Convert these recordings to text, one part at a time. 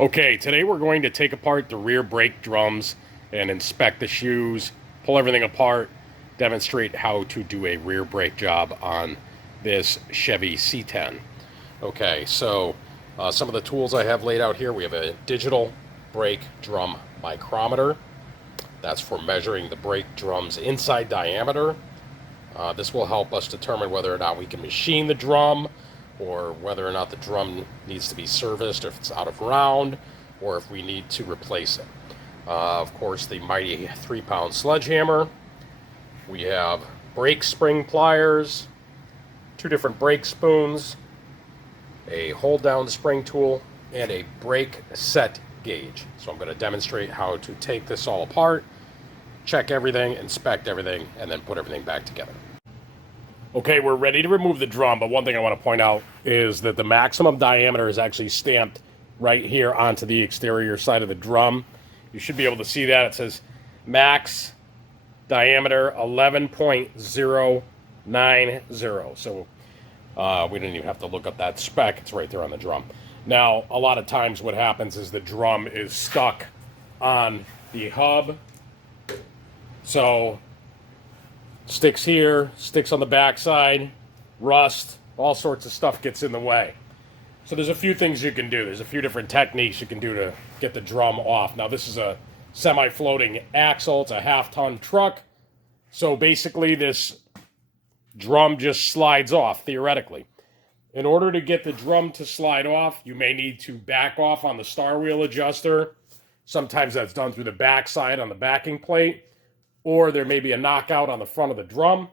Okay, today we're going to take apart the rear brake drums and inspect the shoes, pull everything apart, demonstrate how to do a rear brake job on this Chevy C10. Okay, so some of the tools I have laid out here, we have a digital brake drum micrometer. That's for measuring the brake drum's inside diameter. This will help us determine whether or not we can machine the drum, or whether or not the drum needs to be serviced, if it's out of round, or if we need to replace it. Of course, the mighty 3-pound sledgehammer. We have brake spring pliers, 2 different brake spoons, a hold-down spring tool, and a brake set gauge. So I'm going to demonstrate how to take this all apart, check everything, inspect everything, and then put everything back together. Okay, we're ready to remove the drum, but one thing I want to point out is that the maximum diameter is actually stamped right here onto the exterior side of the drum. You should be able to see that. It says max diameter 11.090. So we didn't even have to look up that spec. It's right there on the drum. Now, a lot of times what happens is the drum is stuck on the hub. So sticks here, sticks on the backside, rust, all sorts of stuff gets in the way. So there's a few things you can do. There's a few different techniques you can do to get the drum off. Now this is a semi-floating axle. It's a half-ton truck. So basically this drum just slides off, theoretically. In order to get the drum to slide off, you may need to back off on the star wheel adjuster. Sometimes that's done through the backside on the backing plate, or there may be a knockout on the front of the drum.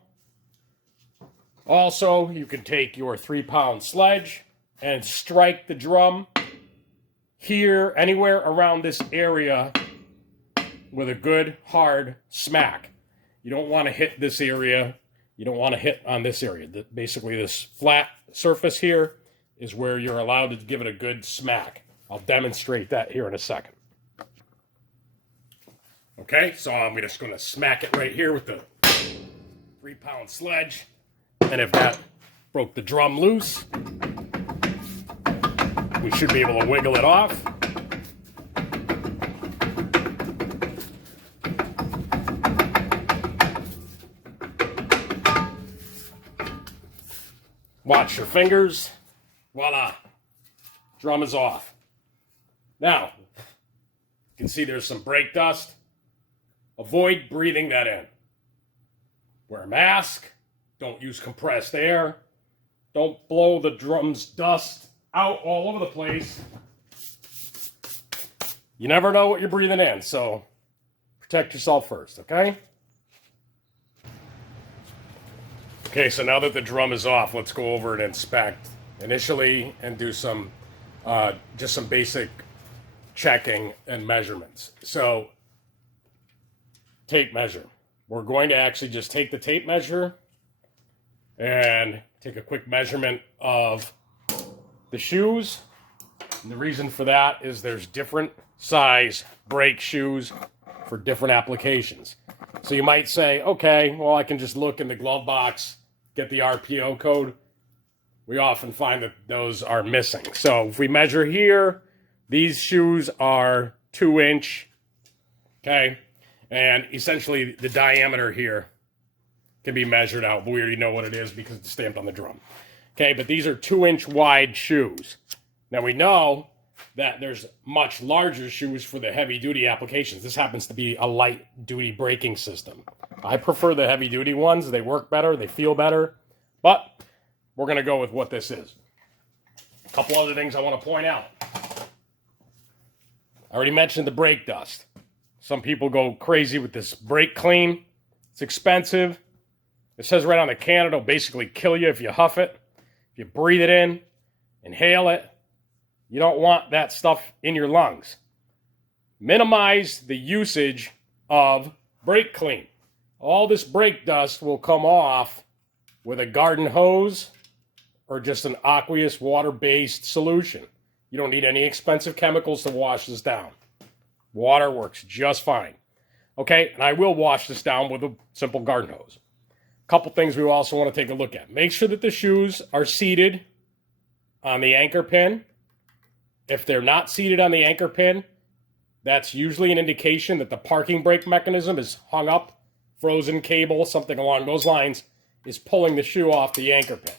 Also, you can take your 3-pound sledge and strike the drum here, anywhere around this area, with a good hard smack. You don't want to hit this area. You don't want to hit on this area. Basically, this flat surface here is where you're allowed to give it a good smack. I'll demonstrate that here in a second. Okay, so I'm just going to smack it right here with the 3-pound sledge. And if that broke the drum loose, we should be able to wiggle it off. Watch your fingers. Voila. Drum is off. Now, you can see there's some brake dust. Avoid breathing that in. Wear a mask. Don't use compressed air. Don't blow the drum's dust out all over the place. You never know what you're breathing in, so protect yourself first, okay? Okay, so now that the drum is off, let's go over and inspect initially and do some, just some basic checking and measurements. So, tape measure. We're going to actually just take the tape measure and take a quick measurement of the shoes. And the reason for that is there's different size brake shoes for different applications. So you might say, okay, well, I can just look in the glove box, get the RPO code. We often find that those are missing. So if we measure here, these shoes are 2-inch, okay? And essentially the diameter here can be measured out, but we already know what it is because it's stamped on the drum. Okay, but these are 2-inch wide shoes. Now we know that there's much larger shoes for the heavy-duty applications. This happens to be a light-duty braking system. I prefer the heavy-duty ones. They work better, they feel better, but we're going to go with what this is. A couple other things I want to point out. I already mentioned the brake dust. Some people go crazy with this brake clean. It's expensive. It says right on the can it'll basically kill you if you huff it. If you breathe it in, inhale it, you don't want that stuff in your lungs. Minimize the usage of brake clean. All this brake dust will come off with a garden hose or just an aqueous water-based solution. You don't need any expensive chemicals to wash this down. Water works just fine. Okay, and I will wash this down with a simple garden hose. A couple things we also want to take a look at. Make sure that the shoes are seated on the anchor pin. If they're not seated on the anchor pin, that's usually an indication that the parking brake mechanism is hung up, frozen cable, something along those lines, is pulling the shoe off the anchor pin.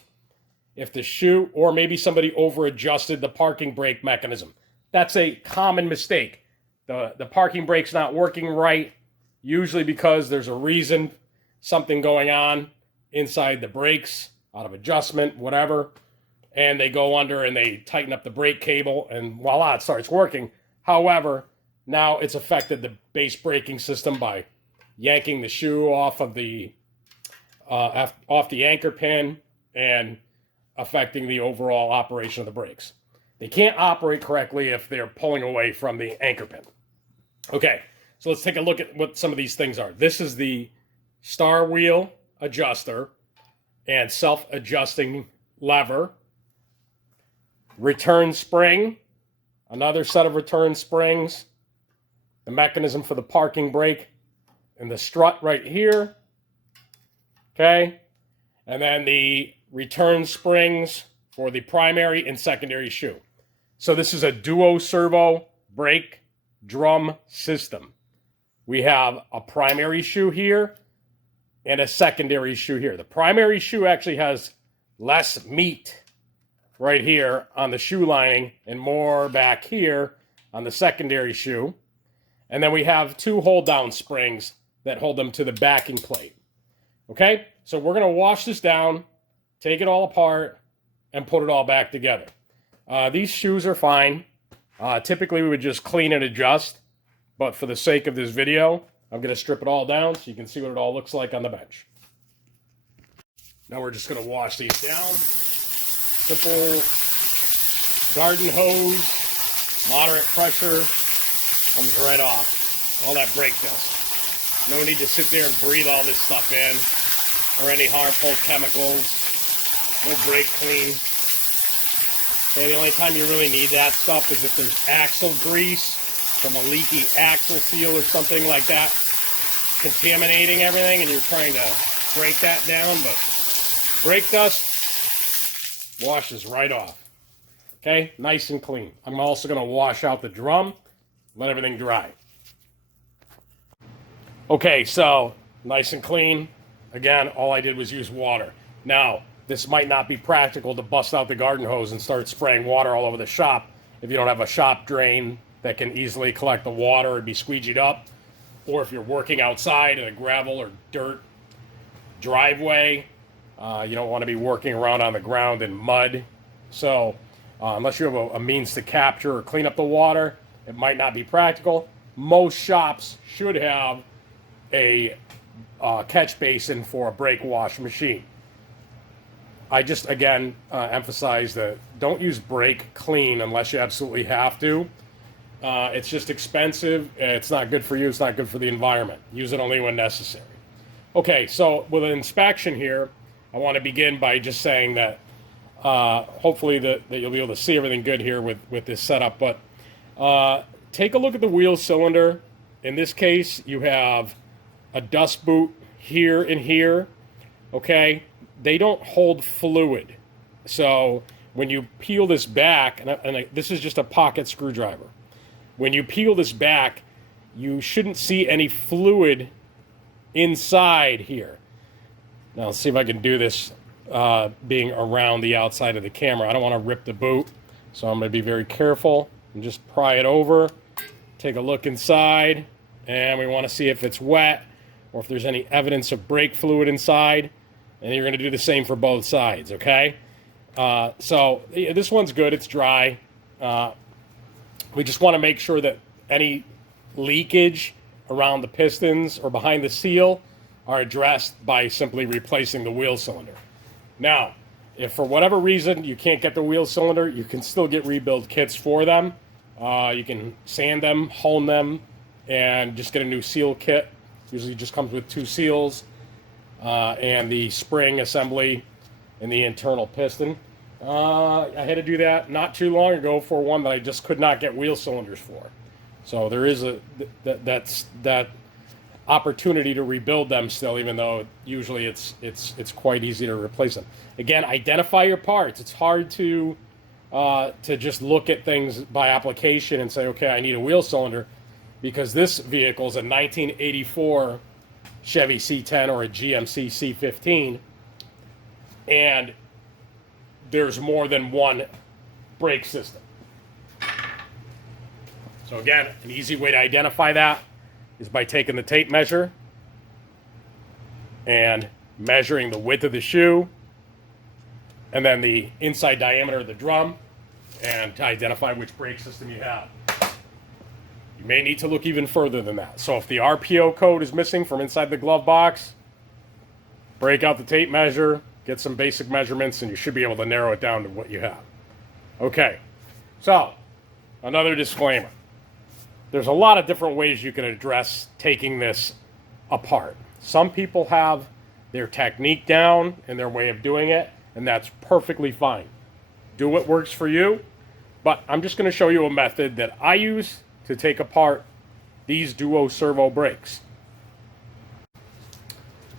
If the shoe, or maybe somebody over-adjusted the parking brake mechanism. That's a common mistake. The parking brake's not working right, usually because there's a reason, something going on inside the brakes, out of adjustment, whatever, and they go under and they tighten up the brake cable, and voila, it starts working. However, now it's affected the base braking system by yanking the shoe off of the anchor pin and affecting the overall operation of the brakes. They can't operate correctly if they're pulling away from the anchor pin. Okay, so let's take a look at what some of these things are. This is the star wheel adjuster and self-adjusting lever. Return spring, another set of return springs, the mechanism for the parking brake, and the strut right here. Okay, and then the return springs for the primary and secondary shoe. So this is a Duo Servo brake drum system. We have a primary shoe here and a secondary shoe here. The primary shoe actually has less meat right here on the shoe lining and more back here on the secondary shoe. And then we have two hold down springs that hold them to the backing plate. Okay, so we're going to wash this down, take it all apart, and put it all back together. These shoes are fine. Typically, we would just clean and adjust. But for the sake of this video, I'm going to strip it all down so you can see what it all looks like on the bench. Now we're just going to wash these down. Simple garden hose, moderate pressure, comes right off. All that brake dust. No need to sit there and breathe all this stuff in or any harmful chemicals. No brake clean. Okay, the only time you really need that stuff is if there's axle grease from a leaky axle seal or something like that, contaminating everything, and you're trying to break that down, but brake dust washes right off. Okay, nice and clean. I'm also going to wash out the drum, let everything dry. Okay, so nice and clean. Again, all I did was use water. Now, this might not be practical to bust out the garden hose and start spraying water all over the shop if you don't have a shop drain that can easily collect the water and be squeegeed up, or if you're working outside in a gravel or dirt driveway, you don't want to be working around on the ground in mud. So unless you have a means to capture or clean up the water, it might not be practical. Most shops should have a catch basin for a brake wash machine. I just, again, emphasize that don't use brake clean unless you absolutely have to. It's just expensive. It's not good for you. It's not good for the environment. Use it only when necessary. Okay, so with an inspection here, I want to begin by just saying that hopefully that you'll be able to see everything good here with this setup. But take a look at the wheel cylinder. In this case, you have a dust boot here and here. Okay, they don't hold fluid. So when you peel this back, and this is just a pocket screwdriver. When you peel this back, you shouldn't see any fluid inside here. Now, let's see if I can do this being around the outside of the camera. I don't want to rip the boot, so I'm going to be very careful and just pry it over, take a look inside, and we want to see if it's wet or if there's any evidence of brake fluid inside, and you're going to do the same for both sides, okay? So this one's good. It's dry. We just want to make sure that any leakage around the pistons or behind the seal are addressed by simply replacing the wheel cylinder. Now, if for whatever reason you can't get the wheel cylinder, you can still get rebuild kits for them. You can sand them, hone them, and just get a new seal kit. Usually just comes with 2 seals and the spring assembly and the internal piston. I had to do that not too long ago for one that I just could not get wheel cylinders for. So there is that opportunity to rebuild them still, even though usually it's quite easy to replace them. Again, identify your parts. It's hard to to just look at things by application and say, okay, I need a wheel cylinder, because this vehicle is a 1984 Chevy C10 or a GMC C15, and there's more than one brake system. So again, an easy way to identify that is by taking the tape measure and measuring the width of the shoe and then the inside diameter of the drum, and to identify which brake system you have. You may need to look even further than that. So if the RPO code is missing from inside the glove box, break out the tape measure, get some basic measurements, and you should be able to narrow it down to what you have. Okay, so another disclaimer. There's a lot of different ways you can address taking this apart. Some people have their technique down and their way of doing it, and that's perfectly fine. Do what works for you, but I'm just going to show you a method that I use to take apart these Duo Servo brakes.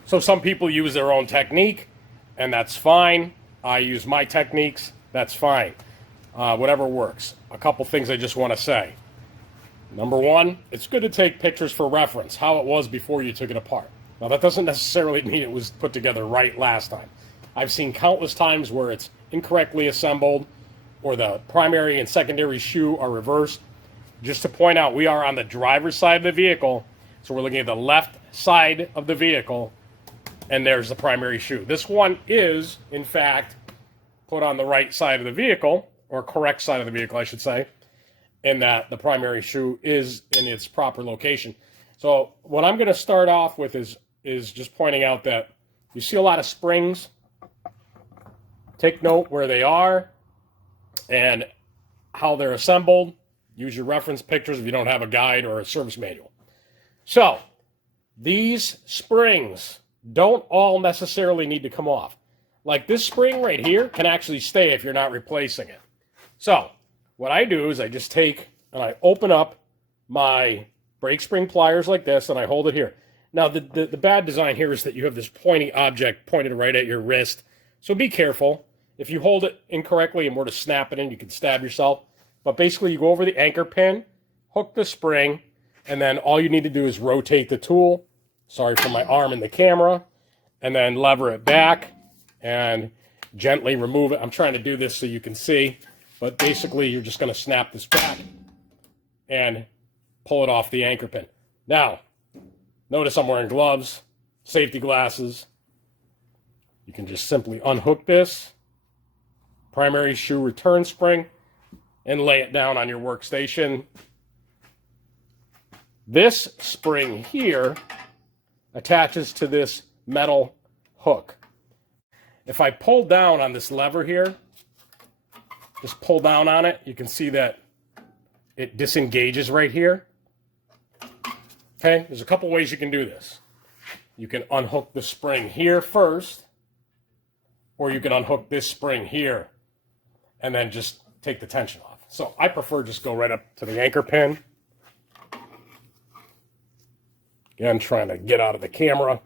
So some people use their own technique, and that's fine. I use my techniques, that's fine. Whatever works. A couple things I just want to say. Number one, it's good to take pictures for reference, how it was before you took it apart. Now, that doesn't necessarily mean it was put together right last time. I've seen countless times where it's incorrectly assembled or the primary and secondary shoe are reversed. Just to point out, we are on the driver's side of the vehicle, so we're looking at the left side of the vehicle, and there's the primary shoe. This one is, in fact, put on the right side of the vehicle, or correct side of the vehicle, I should say, in that the primary shoe is in its proper location. So what I'm going to start off with is just pointing out that you see a lot of springs. Take note where they are and how they're assembled. Use your reference pictures if you don't have a guide or a service manual. So, these springs don't all necessarily need to come off. Like this spring right here can actually stay if you're not replacing it. So, what I do is I just take and I open up my brake spring pliers like this and I hold it here. Now, the bad design here is that you have this pointy object pointed right at your wrist. So be careful. If you hold it incorrectly and were to snap it in, you can stab yourself. But basically, you go over the anchor pin, hook the spring, and then all you need to do is rotate the tool. Sorry for my arm in the camera. And then lever it back and gently remove it. I'm trying to do this so you can see. But basically, you're just going to snap this back and pull it off the anchor pin. Now, notice I'm wearing gloves, safety glasses. You can just simply unhook this primary shoe return spring and lay it down on your workstation. This spring here attaches to this metal hook. If I pull down on this lever here, just pull down on it, you can see that it disengages right here. Okay, there's a couple ways you can do this. You can unhook the spring here first, or you can unhook this spring here and then just take the tension off. So I prefer just go right up to the anchor pin. Again, trying to get out of the camera.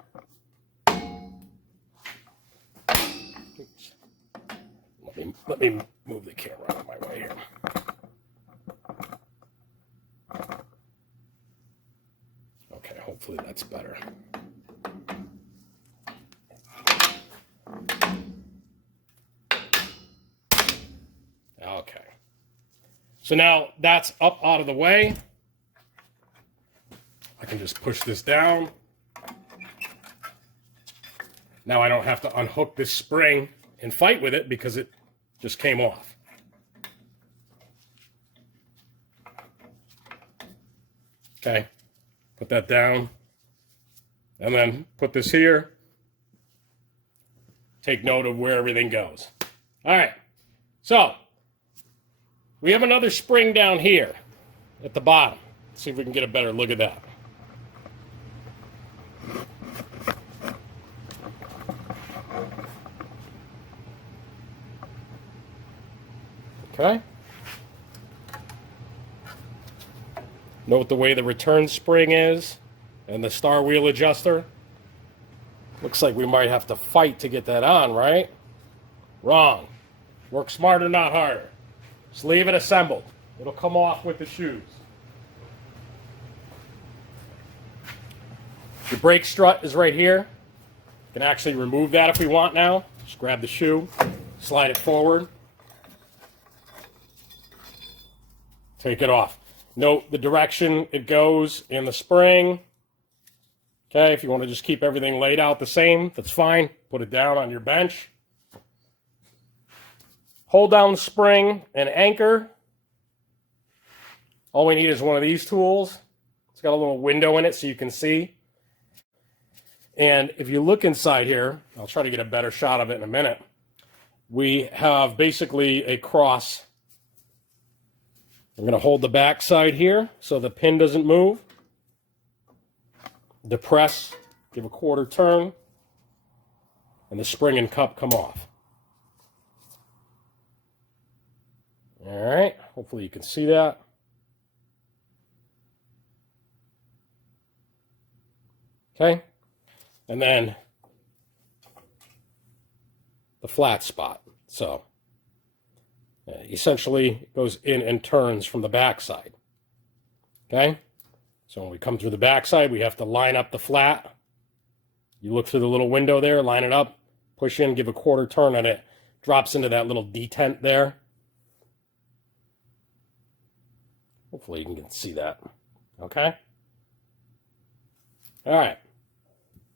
Let me move the camera out of my way here. Okay, hopefully that's better. Okay. So now that's up out of the way. I can just push this down. Now I don't have to unhook this spring and fight with it because it just came off. Okay, put that down. And then put this here. Take note of where everything goes. All right, so we have another spring down here at the bottom. Let's see if we can get a better look at that. Okay. Note the way the return spring is and the star wheel adjuster. Looks like we might have to fight to get that on, right? Wrong. Work smarter, not harder. Just leave it assembled. It'll come off with the shoes. Your brake strut is right here. You can actually remove that if we want now. Just grab the shoe, slide it forward, take it off. Note the direction it goes in the spring. Okay, if you want to just keep everything laid out the same, that's fine. Put it down on your bench. Hold down spring and anchor. All we need is one of these tools. It's got a little window in it so you can see. And if you look inside here, I'll try to get a better shot of it in a minute. We have basically a cross. I'm going to hold the back side here so the pin doesn't move. Depress, give a quarter turn, and the spring and cup come off. All right, hopefully you can see that. Okay, and then the flat spot. So essentially it goes in and turns from the back side. Okay, so when we come through the back side, we have to line up the flat. You look through the little window there, line it up, push in, give a quarter turn, and it drops into that little detent there. Hopefully you can see that. Okay? All right.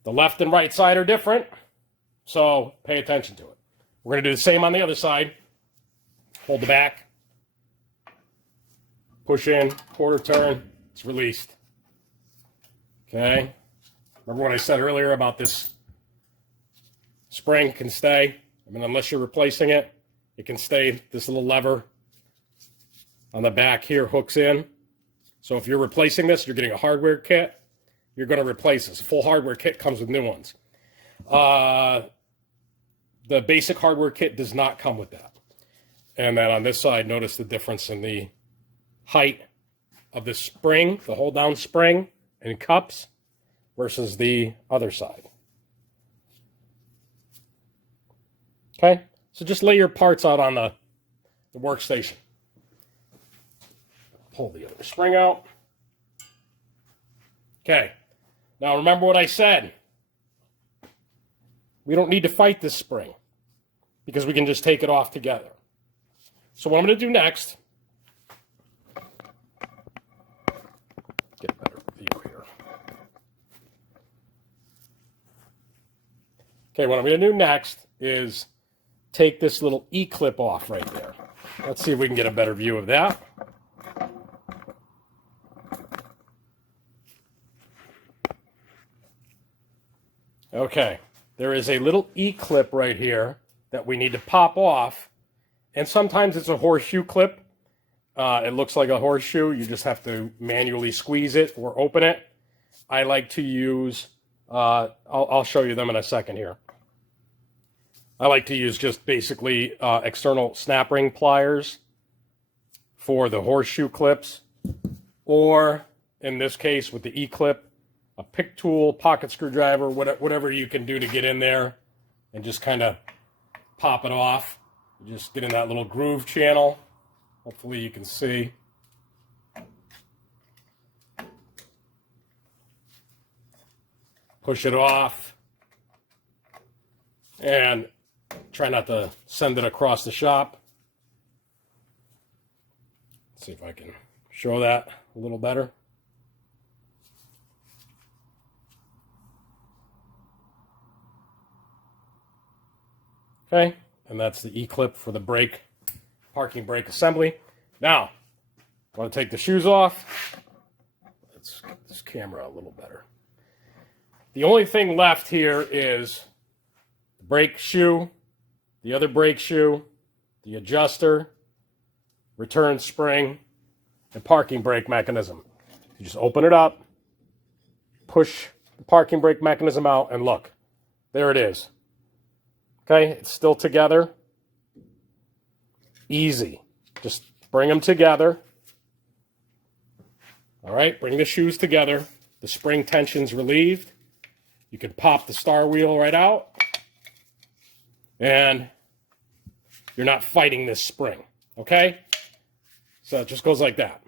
The left and right side are different, so pay attention to it. We're going to do the same on the other side. Hold the back. Push in, quarter turn. It's released. Okay? Remember what I said earlier about this spring can stay? I mean, unless you're replacing it, it can stay. This little lever on the back here hooks in. So if you're replacing this, you're getting a hardware kit, you're going to replace this. A full hardware kit comes with new ones. The basic hardware kit does not come with that. And then on this side, notice the difference in the height of the spring, the hold down spring and cups versus the other side. Okay, so just lay your parts out on the workstation. Pull the other spring out. Okay, now remember what I said. We don't need to fight this spring because we can just take it off together. So what I'm going to do next, get a better view here. Okay, what I'm going to do next is take this little E-clip off right there. Let's see if we can get a better view of that. Okay, there is a little E-clip right here that we need to pop off. And sometimes it's a horseshoe clip. It looks like a horseshoe. You just have to manually squeeze it or open it. I like to use, I'll show you them in a second here. I like to use just basically external snap ring pliers for the horseshoe clips. Or in this case with the E-clip, a pick tool, pocket screwdriver, whatever you can do to get in there and just kind of pop it off. You just get in that little groove channel. Hopefully you can see. Push it off. And try not to send it across the shop. Let's see if I can show that a little better. Okay, and that's the E-clip for the brake, parking brake assembly. Now, I want to take the shoes off. Let's get this camera a little better. The only thing left here is the brake shoe, the other brake shoe, the adjuster, return spring, and parking brake mechanism. You just open it up, push the parking brake mechanism out, and look, there it is. Okay, it's still together. Easy. Just bring them together. All right, bring the shoes together. The spring tension's relieved. You can pop the star wheel right out. And you're not fighting this spring. Okay? So it just goes like that.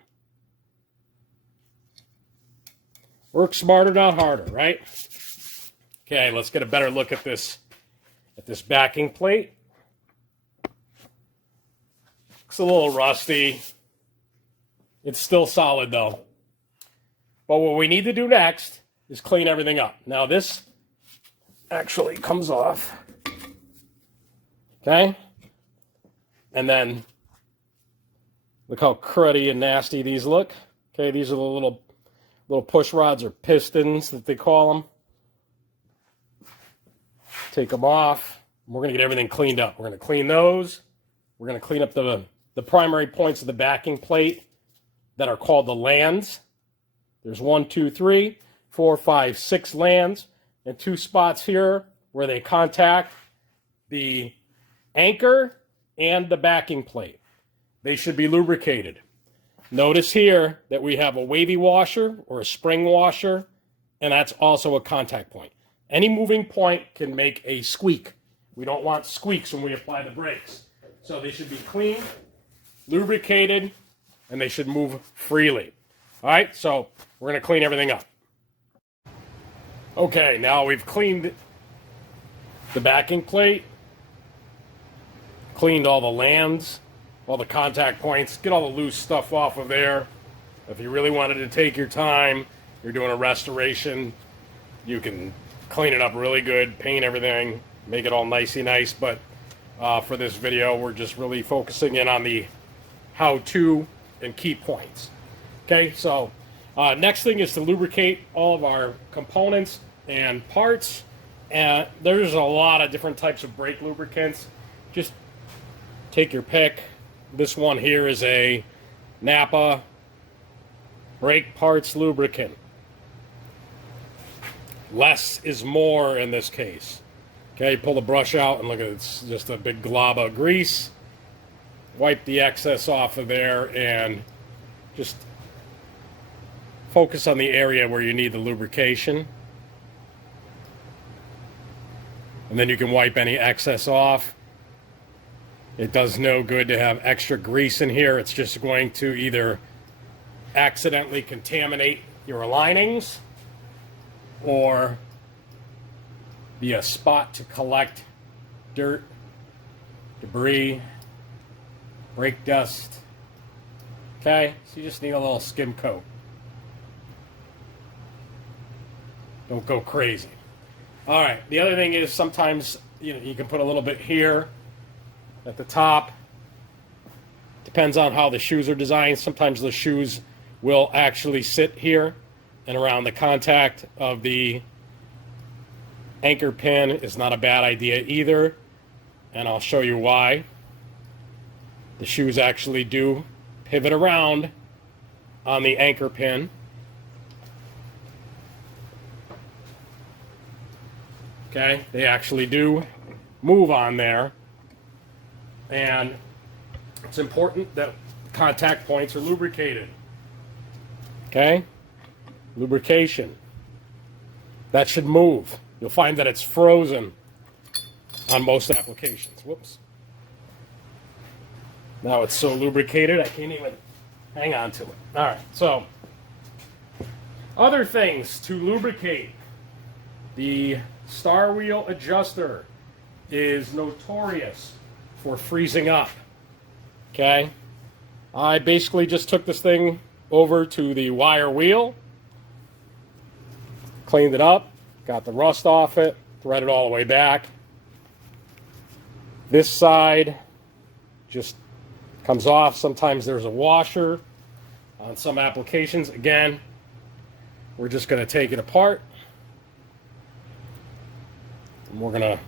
Work smarter, not harder, right? Okay, let's get a better look at this backing plate. Looks a little rusty. It's still solid though. But what we need to do next is clean everything up. Now this actually comes off. Okay? And then look how cruddy and nasty these look. Okay, these are the little push rods or pistons that they call them. Take them off. We're going to get everything cleaned up. We're going to clean those. We're going to clean up the primary points of the backing plate that are called the lands. There's 1, 2, 3, 4, 5, 6 lands, and 2 spots here where they contact the anchor and the backing plate. They should be lubricated. Notice here that we have a wavy washer or a spring washer, and that's also a contact point. Any moving point can make a squeak. We don't want squeaks when we apply the brakes. So they should be clean, lubricated, and they should move freely. All right, so we're going to clean everything up. Okay, now we've cleaned the backing plate, cleaned all the lands, all the contact points, get all the loose stuff off of there. If you really wanted to take your time, you're doing a restoration, you can clean it up really good, paint everything, make it all nicey nice. But for this video, we're just really focusing in on the how-to and key points. Okay, so next thing is to lubricate all of our components and parts. And there's a lot of different types of brake lubricants. Just take your pick. This one here is a Napa brake parts lubricant. Less is more in this case. Okay, pull the brush out and look at it. It's just a big glob of grease. Wipe the excess off of there and just focus on the area where you need the lubrication. And then you can wipe any excess off. It does no good to have extra grease in here. It's just going to either accidentally contaminate your linings or be a spot to collect dirt, debris, brake dust. Okay, so you just need a little skim coat. Don't go crazy. All right, the other thing is sometimes you can put a little bit here at the top. Depends on how the shoes are designed. Sometimes the shoes will actually sit here and around the contact of the anchor pin is not a bad idea either, and I'll show you why. The shoes actually do pivot around on the anchor pin. Okay, they actually do move on there, and it's important that contact points are lubricated. Okay, lubrication. That should move. You'll find that it's frozen on most applications. Whoops. Now it's so lubricated I can't even hang on to it. All right, so other things to lubricate. The star wheel adjuster is notorious for freezing up. Okay, I basically just took this thing over to the wire wheel, cleaned it up, got the rust off it, threaded all the way back. This side just comes off. Sometimes there's a washer on some applications. Again, we're just going to take it apart. And we're going to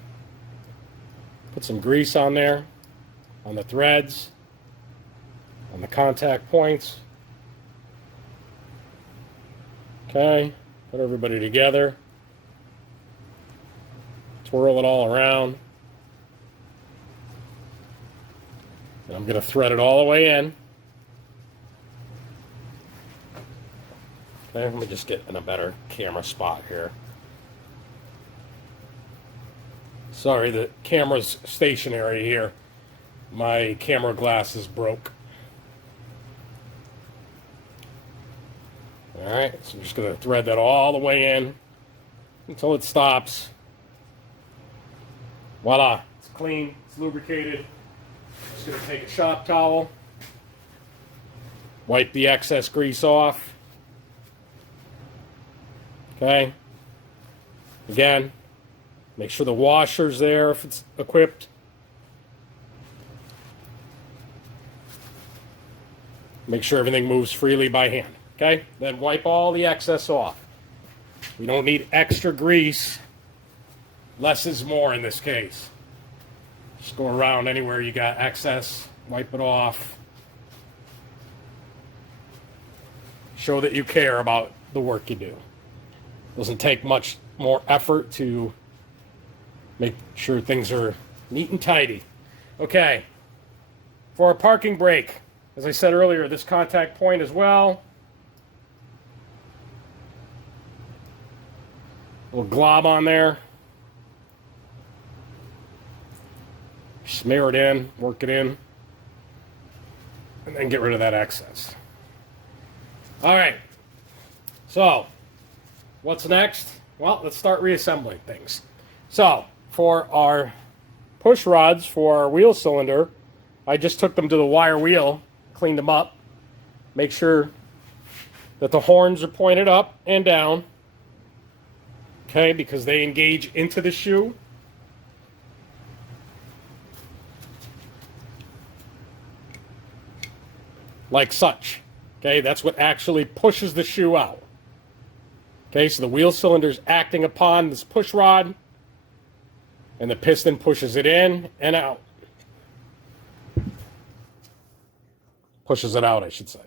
put some grease on there, on the threads, on the contact points. Okay, put everybody together. Twirl it all around. And I'm going to thread it all the way in. Okay, let me just get in a better camera spot here. Sorry, the camera's stationary here. My camera glass is broke. All right, so I'm just going to thread that all the way in until it stops. Voila, it's clean, it's lubricated. Just going to take a shop towel, wipe the excess grease off. Okay. Again, make sure the washer's there if it's equipped. Make sure everything moves freely by hand. Okay? Then wipe all the excess off. We don't need extra grease. Less is more in this case. Just go around anywhere you got excess, wipe it off. Show that you care about the work you do. Doesn't take much more effort to make sure things are neat and tidy. Okay, for our parking brake, as I said earlier, this contact point as well. A little glob on there. Smear it in, work it in, and then get rid of that excess. All right, so what's next? Well, let's start reassembling things. So, for our push rods for our wheel cylinder, I just took them to the wire wheel, cleaned them up, make sure that the horns are pointed up and down, okay, because they engage into the shoe. Like such. Okay, that's what actually pushes the shoe out. Okay, so the wheel cylinder is acting upon this push rod, and the piston pushes it in and out. Pushes it out, I should say.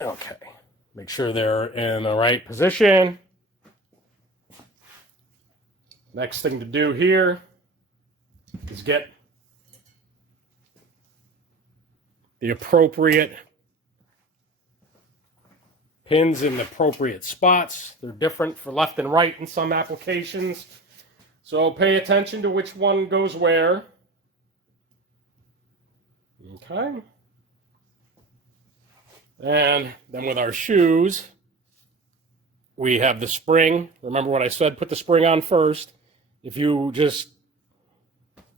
Okay, make sure they're in the right position. Next thing to do here is get the appropriate pins in the appropriate spots. They're different for left and right in some applications. So pay attention to which one goes where. Okay. And then with our shoes, we have the spring. Remember what I said, put the spring on first. If you just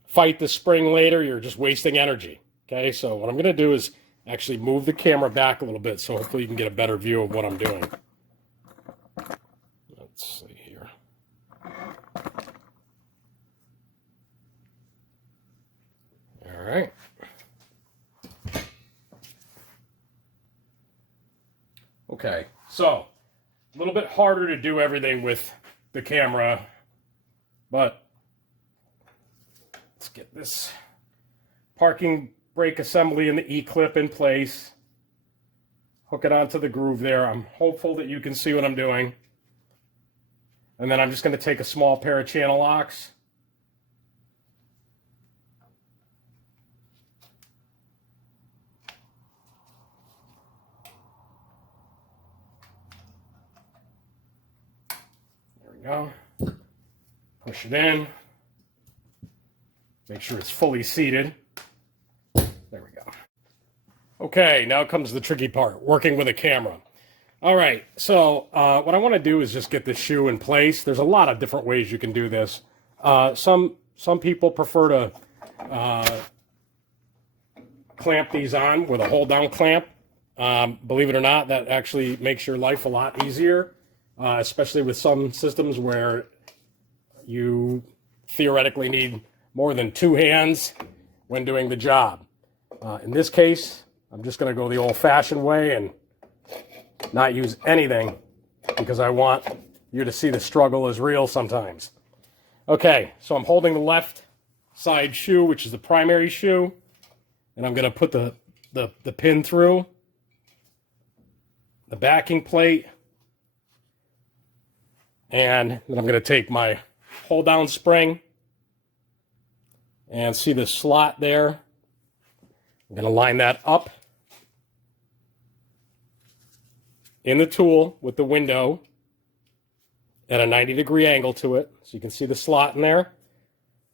fight the spring later, you're just wasting energy. Okay, so what I'm going to do is actually move the camera back a little bit so hopefully you can get a better view of what I'm doing. Let's see here. All right. Okay, so a little bit harder to do everything with the camera, but let's get this parking brake assembly and the E-clip in place. Hook it onto the groove there. I'm hopeful that you can see what I'm doing. And then I'm just going to take a small pair of channel locks. There we go. Push it in. Make sure it's fully seated. There we go. Okay, now comes the tricky part, working with a camera. All right, so what I want to do is just get the shoe in place. There's a lot of different ways you can do this. Some people prefer to clamp these on with a hold-down clamp. Believe it or not, that actually makes your life a lot easier, especially with some systems where you theoretically need more than two hands when doing the job. In this case, I'm just going to go the old-fashioned way and not use anything because I want you to see the struggle is real sometimes. Okay, so I'm holding the left side shoe, which is the primary shoe, and I'm going to put the pin through the backing plate, and then I'm going to take my hold-down spring and see the slot there. I'm going to line that up in the tool with the window at a 90-degree angle to it, so you can see the slot in there.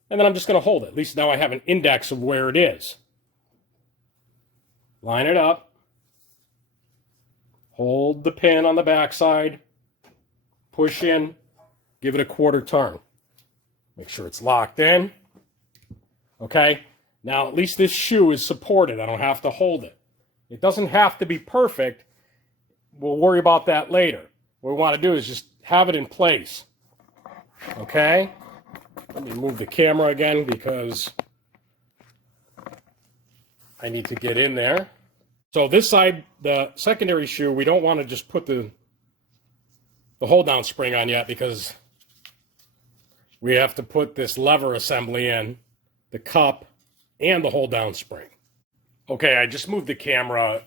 And then I'm just going to hold it. At least now I have an index of where it is. Line it up. Hold the pin on the backside, push in, give it a quarter turn. Make sure it's locked in. Okay, now at least this shoe is supported. I don't have to hold it. It doesn't have to be perfect. We'll worry about that later. What we want to do is just have it in place. Okay, let me move the camera again because I need to get in there. So this side, the secondary shoe, we don't want to just put the hold down spring on yet because we have to put this lever assembly in, the cup, and the hold down spring. Okay, I just moved the camera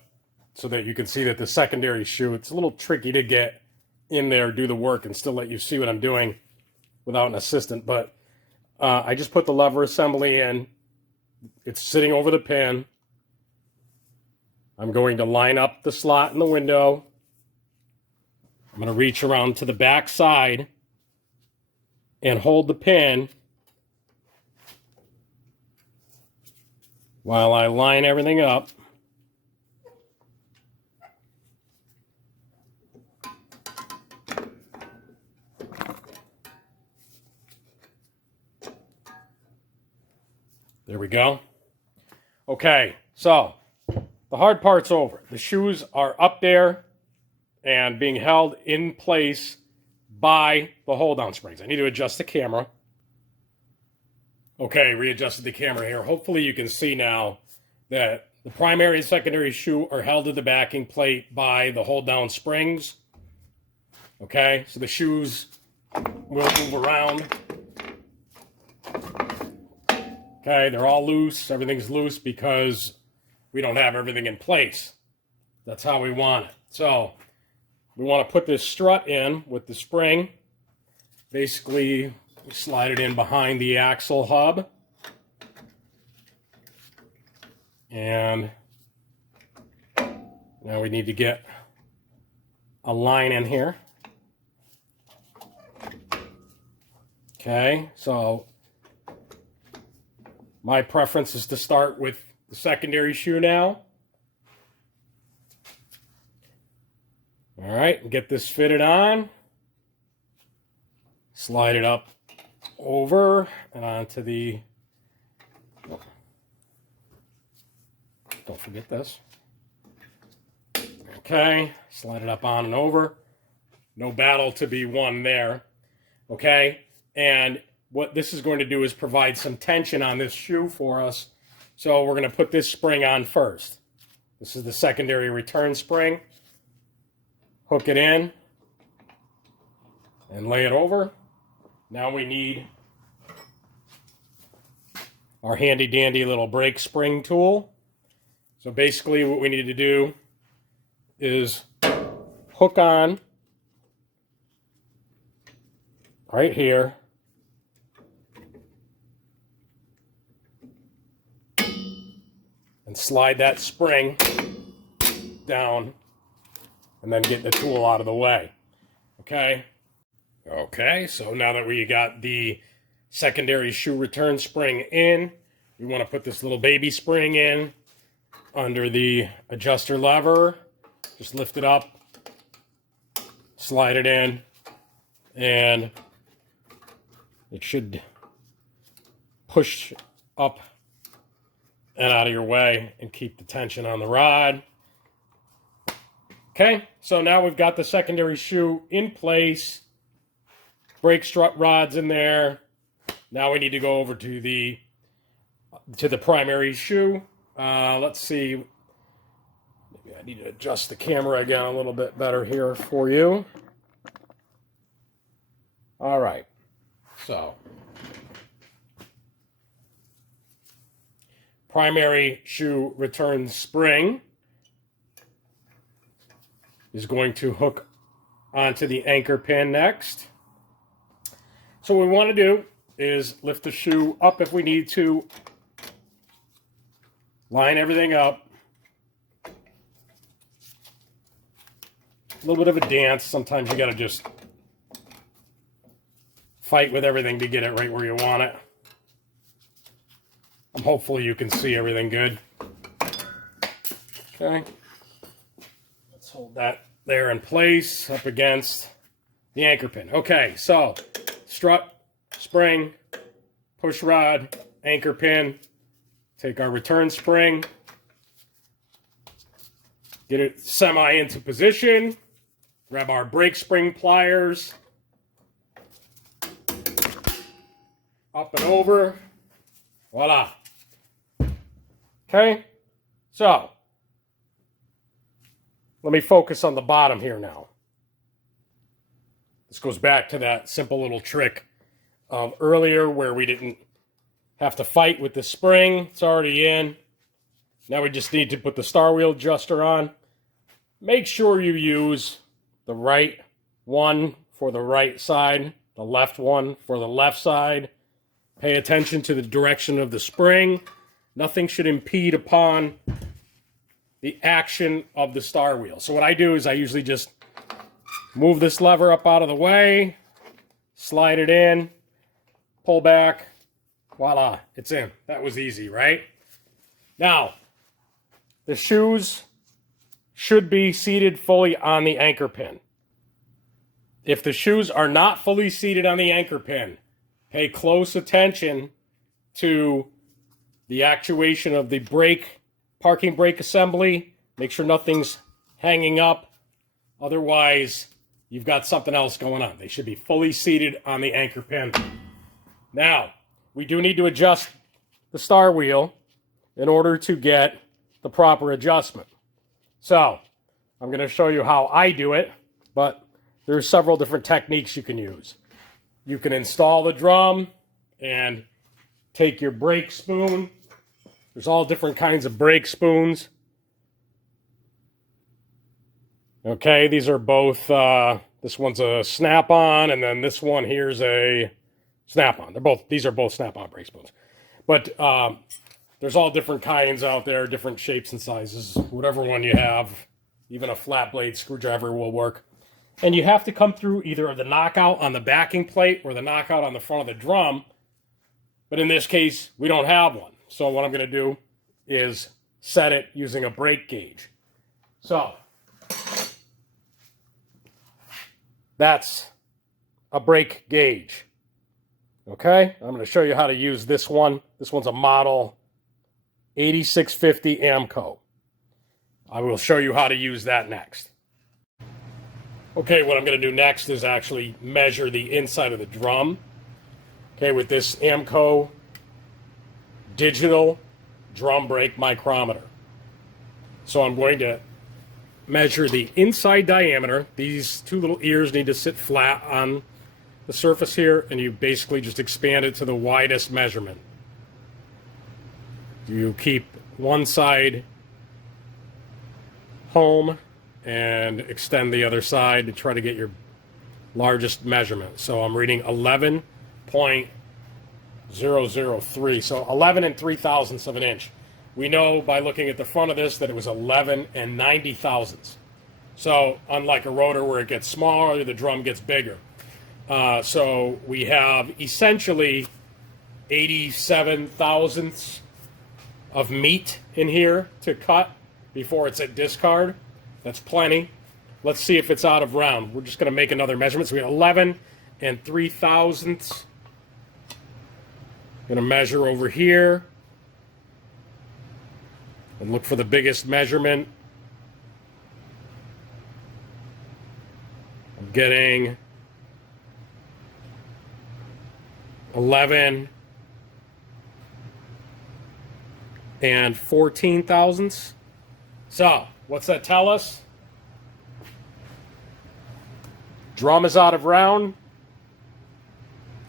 so that you can see that the secondary shoe, it's a little tricky to get in there, do the work, and still let you see what I'm doing without an assistant. But I just put the lever assembly in. It's sitting over the pin. I'm going to line up the slot in the window. I'm going to reach around to the back side and hold the pin while I line everything up. There we go. Okay, so the hard part's over. The shoes are up there and being held in place by the hold-down springs. I need to adjust the camera. Okay, readjusted the camera here. Hopefully you can see now that the primary and secondary shoe are held to the backing plate by the hold-down springs. Okay, so the shoes will move around. Okay, they're all loose. Everything's loose because we don't have everything in place. That's how we want it. So we want to put this strut in with the spring. Basically, we slide it in behind the axle hub. And now we need to get a line in here. Okay, so my preference is to start with the secondary shoe now. All right, get this fitted on. Slide it up over and onto the, don't forget this. Okay, slide it up on and over. No battle to be won there. Okay, and what this is going to do is provide some tension on this shoe for us. So we're going to put this spring on first. This is the secondary return spring. Hook it in and lay it over. Now we need our handy dandy little brake spring tool. So basically what we need to do is hook on right here. And slide that spring down and then get the tool out of the way. Okay? Okay, so now that we got the secondary shoe return spring in, we want to put this little baby spring in under the adjuster lever. Just lift it up, slide it in, and it should push up and out of your way and keep the tension on the rod. Okay, so now we've got the secondary shoe in place. Brake strut rods in there. Now we need to go over to the primary shoe. Let's see. Maybe I need to adjust the camera again a little bit better here for you. All right, so primary shoe return spring is going to hook onto the anchor pin next. So what we want to do is lift the shoe up if we need to, line everything up. A little bit of a dance. Sometimes you got to just fight with everything to get it right where you want it. Hopefully you can see everything good. Okay. Let's hold that there in place up against the anchor pin. Okay, so strut, spring, push rod, anchor pin. Take our return spring, get it semi into position, grab our brake spring pliers, up and over, voila. Okay, so let me focus on the bottom here now. This goes back to that simple little trick of earlier where we didn't have to fight with the spring. It's already in. Now we just need to put the star wheel adjuster on. Make sure you use the right one for the right side, the left one for the left side. Pay attention to the direction of the spring. Nothing should impede upon the action of the star wheel. So what I do is I usually just move this lever up out of the way, slide it in, pull back, voila, it's in. That was easy, right? Now, the shoes should be seated fully on the anchor pin. If the shoes are not fully seated on the anchor pin, pay close attention to the actuation of the brake, parking brake assembly. Make sure nothing's hanging up. Otherwise, you've got something else going on. They should be fully seated on the anchor pin. Now, we do need to adjust the star wheel in order to get the proper adjustment. So, I'm going to show you how I do it, but there's several different techniques you can use. You can install the drum and take your brake spoon. There's all different kinds of brake spoons. Okay, these are both, this one's a snap-on, and then this one here's a snap-on. These are both snap-on brake spoons. But there's all different kinds out there, different shapes and sizes. Whatever one you have, even a flat blade screwdriver will work. And you have to come through either the knockout on the backing plate or the knockout on the front of the drum. But in this case, we don't have one. So what I'm going to do is set it using a brake gauge. So that's a brake gauge. Okay, I'm going to show you how to use this one. This one's a model 8650 AMCO. I will show you how to use that next. Okay, what I'm going to do next is actually measure the inside of the drum. Okay, with this AMCO digital drum brake micrometer. So I'm going to measure the inside diameter. These two little ears need to sit flat on the surface here, and you basically just expand it to the widest measurement. You keep one side home and extend the other side to try to get your largest measurement. So I'm reading 11.003, so 11 and 3/1000ths of an inch. We know by looking at the front of this that it was 11 and 90/1000ths. So unlike a rotor where it gets smaller, the drum gets bigger. So we have essentially 87/1000ths of meat in here to cut before it's at discard. That's plenty. Let's see if it's out of round. We're just going to make another measurement. So we have 11 and 3/1000ths. Going to measure over here and look for the biggest measurement. I'm getting 11 and 14/1000ths. So, what's that tell us? Drum is out of round.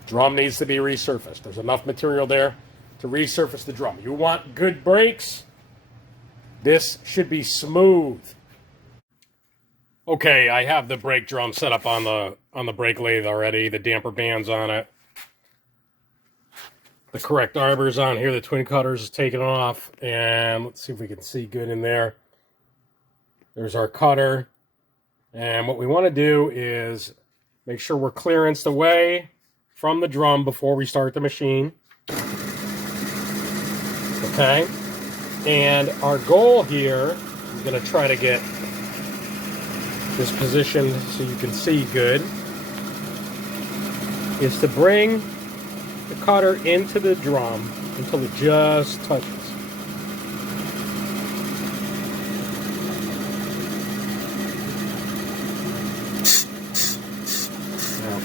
Drum needs to be resurfaced. There's enough material there to resurface the drum. You want good brakes? This should be smooth. Okay, I have the brake drum set up on the brake lathe already. The damper band's on it. The correct arbor's on here. The twin cutters is taken off. And let's see if we can see good in there. There's our cutter. And what we want to do is make sure we're clearanced away from the drum before we start the machine. Okay. And our goal here is going to try to get this position so you can see good, is to bring the cutter into the drum until it just touches.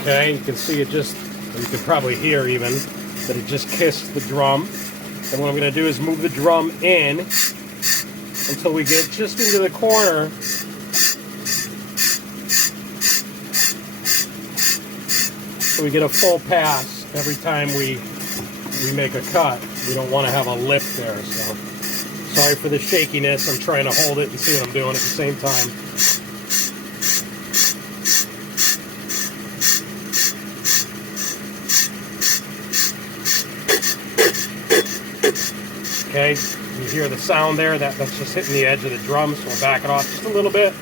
Okay, you can see it just, or you can probably hear even, that it just kissed the drum. And what I'm going to do is move the drum in until we get just into the corner. So we get a full pass every time we make a cut. We don't want to have a lip there, so sorry for the shakiness. I'm trying to hold it and see what I'm doing at the same time. Okay, you hear the sound there, that's just hitting the edge of the drum, so we'll back it off just a little bit.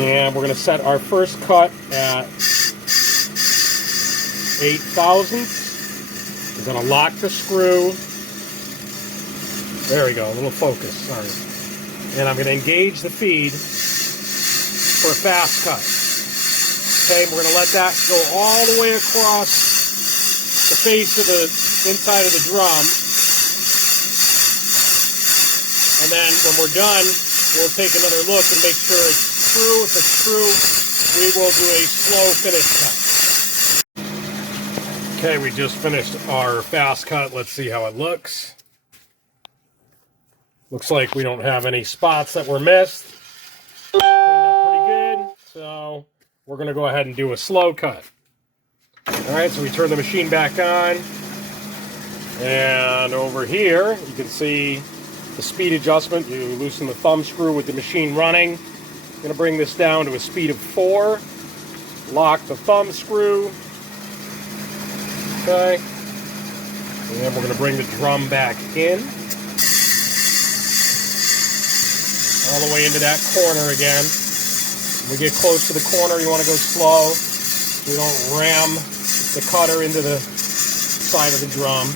And we're going to set our first cut at 8 thousandths. We're going to lock the screw. There we go, a little focus, sorry. And I'm going to engage the feed for a fast cut. Okay, we're going to let that go all the way across the face of the inside of the drum. And then when we're done, we'll take another look and make sure it's true. If it's true, we will do a slow finish cut. Okay, we just finished our fast cut. Let's see how it looks. Looks like we don't have any spots that were missed. Cleaned up pretty good. So we're going to go ahead and do a slow cut. All right, so we turn the machine back on. And over here, you can see the speed adjustment. You loosen the thumb screw with the machine running. I'm going to bring this down to a speed of 4. Lock the thumb screw. Okay. And we're going to bring the drum back in. All the way into that corner again. When we get close to the corner, you want to go slow so you don't ram the cutter into the side of the drum.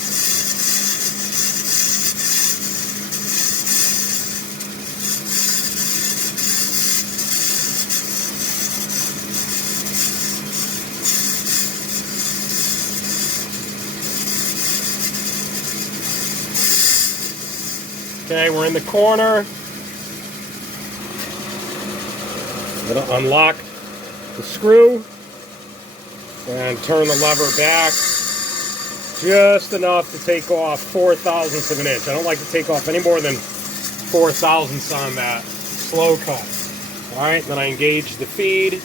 Okay, we're in the corner. I'm going to unlock the screw and turn the lever back just enough to take off 4 thousandths of an inch. I don't like to take off any more than 4 thousandths on that slow cut. All right, then I engage the feed.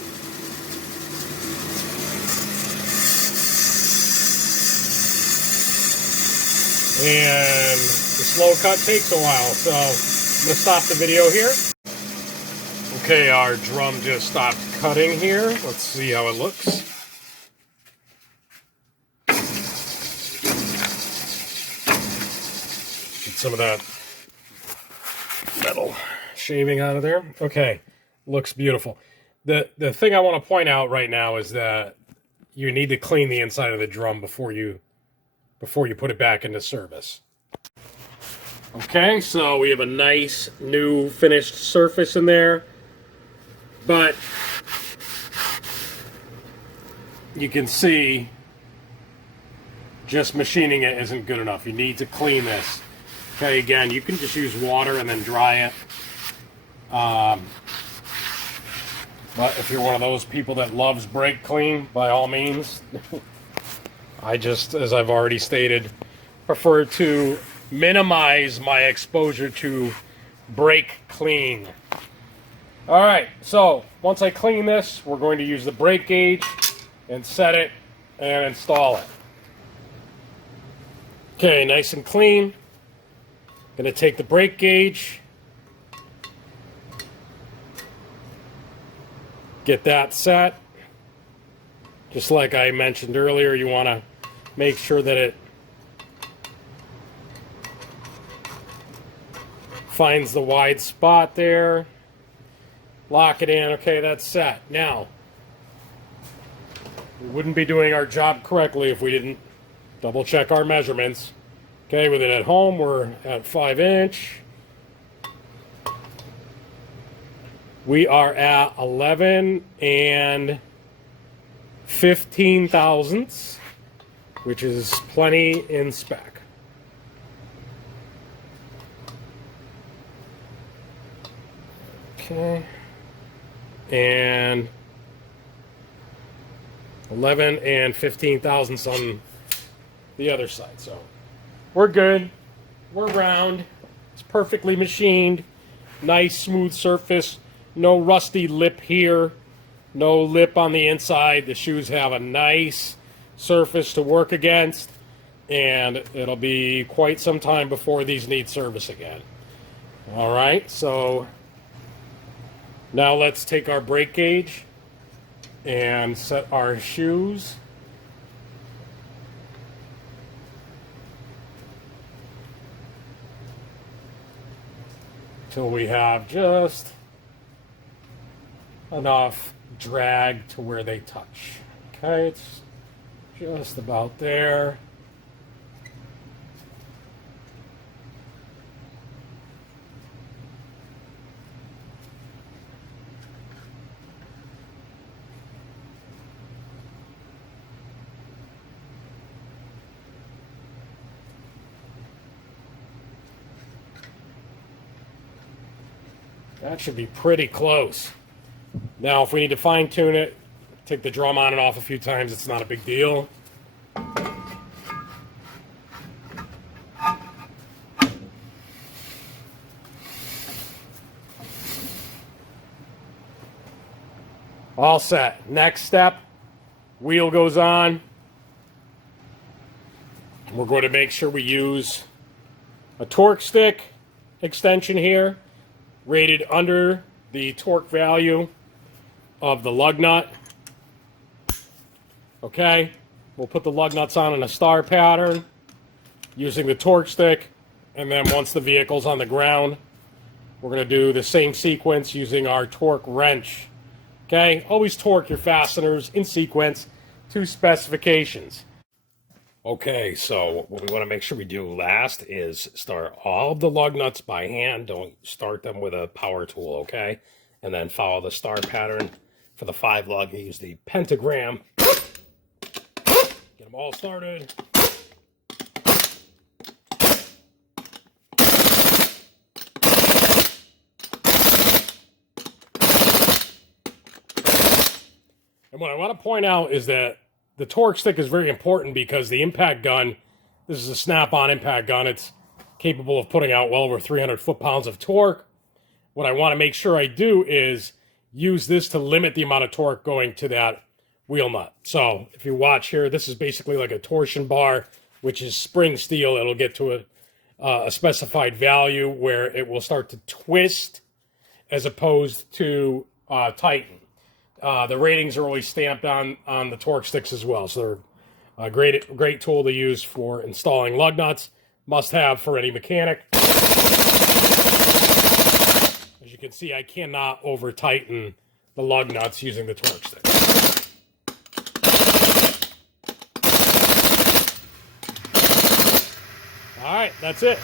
And the slow cut takes a while, so I'm going to stop the video here. Okay, our drum just stopped cutting here. Let's see how it looks. Get some of that metal shaving out of there. Okay, looks beautiful. The thing I want to point out right now is that you need to clean the inside of the drum before you put it back into service. Okay, so we have a nice new finished surface in there, but you can see just machining it isn't good enough. You need to clean this. Okay, again, you can just use water and then dry it. But if you're one of those people that loves brake clean, by all means. I just, as I've already stated, prefer to minimize my exposure to brake clean. All right, so once I clean this, we're going to use the brake gauge and set it and install it. Okay, nice and clean. Gonna take the brake gauge, get that set. Just like I mentioned earlier, you want to make sure that it finds the wide spot there. Lock it in. Okay, that's set. Now, we wouldn't be doing our job correctly if we didn't double check our measurements. Okay, with it at home, we're at 5 inch. We are at 11 and 15 thousandths, which is plenty in spec. Okay. And 11 and 15 thousandths on the other side. So we're good. We're round. It's perfectly machined. Nice smooth surface. No rusty lip here. No lip on the inside. The shoes have a nice surface to work against. And it'll be quite some time before these need service again. All right, so now let's take our brake gauge and set our shoes. Till we have just enough drag to where they touch. Okay, it's just about there. That should be pretty close. Now, if we need to fine tune it, take the drum on and off a few times, it's not a big deal. All set. Next step, wheel goes on. We're going to make sure we use a torque stick extension here, rated under the torque value of the lug nut. Okay, we'll put the lug nuts on in a star pattern using the torque stick, and then once the vehicle's on the ground, we're going to do the same sequence using our torque wrench. Okay, always torque your fasteners in sequence to specifications. Okay, so what we want to make sure we do last is start all of the lug nuts by hand. Don't start them with a power tool, okay? And then follow the star pattern for the 5 lug. You use the pentagram. Get them all started. And what I want to point out is that the torque stick is very important because the impact gun, this is a snap-on impact gun. It's capable of putting out well over 300 foot-pounds of torque. What I want to make sure I do is use this to limit the amount of torque going to that wheel nut. So if you watch here, this is basically like a torsion bar, which is spring steel. It'll get to a specified value where it will start to twist as opposed to tighten. The ratings are always stamped on the torque sticks as well. So they're a great tool to use for installing lug nuts. Must have for any mechanic. As you can see, I cannot over tighten the lug nuts using the torque stick. All right, that's it.